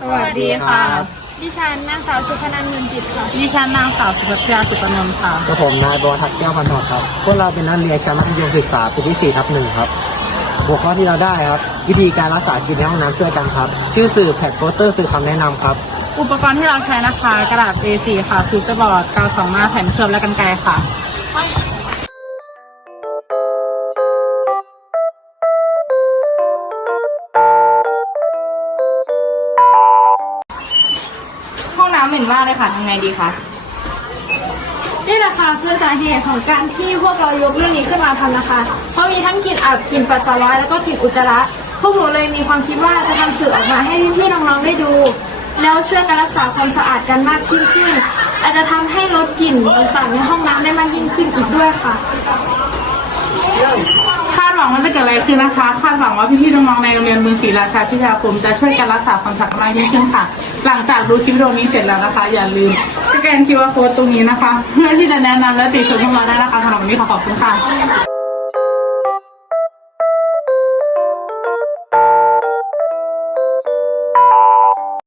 สวัสดีค่ะ ดิฉันนางสาวสุพนันท์เงินจิตค่ะ ดิฉันนางสาวสุภัชยาสุปนนท์ค่ะ กับผมนายบวรทัศน์แก้วพันธอดครับ พวกเราเป็นนักเรียนชั้นมัธยมศึกษาปีที่4ทับหนึ่งครับ หัวข้อที่เราได้ครับ วิธีการรักษากินในห้องน้ำช่วยกันครับ ชื่อสื่อแพดโปสเตอร์สื่อคำแนะนำครับ อุปกรณ์ที่เราใช้นะคะ กระดาษ A4 ค่ะฟิวเจอร์บอร์ดกาวสองหน้าแผ่นเชื่อมและกันไกรค่ะ น้ำเหม็นมากเลยค่ะทำไงดีคะ นี่แหละค่ะคือสาเหตุของการที่พวกเรายกเรื่องนี้ขึ้นมาทำนะคะ เพราะมีทั้งกลิ่นอับกลิ่นปัสสาวะแล้วก็กลิ่นอุจจาระ พวกหนูเลยมีความคิดว่าจะทำสื่อออกมาให้พี่ๆน้องๆได้ดู แล้วช่วยกันรักษาความสะอาดกันมากยิ่งขึ้นอาจจะทำให้ลดกลิ่นต่างๆในห้องน้ำได้มากยิ่งขึ้นอีกด้วยค่ะ วังว่าจะเกิดอะไรขึ้นนะคะ คาดหวังว่าพี่ๆน้องๆในโรงเรียนเมืองศรีราชาพิทยาคมจะช่วยกันรักษาความสะอาดมากยิ่งขึ้นค่ะ หลังจากดูคลิปวิดีโอนี้เสร็จแล้วนะคะ อย่าลืมสแกน QR code ตรงนี้นะคะ เพื่อที่จะแนะนำและติชมพวกเราได้นะคะสำหรับวันนี้ขอขอบคุณค่ะ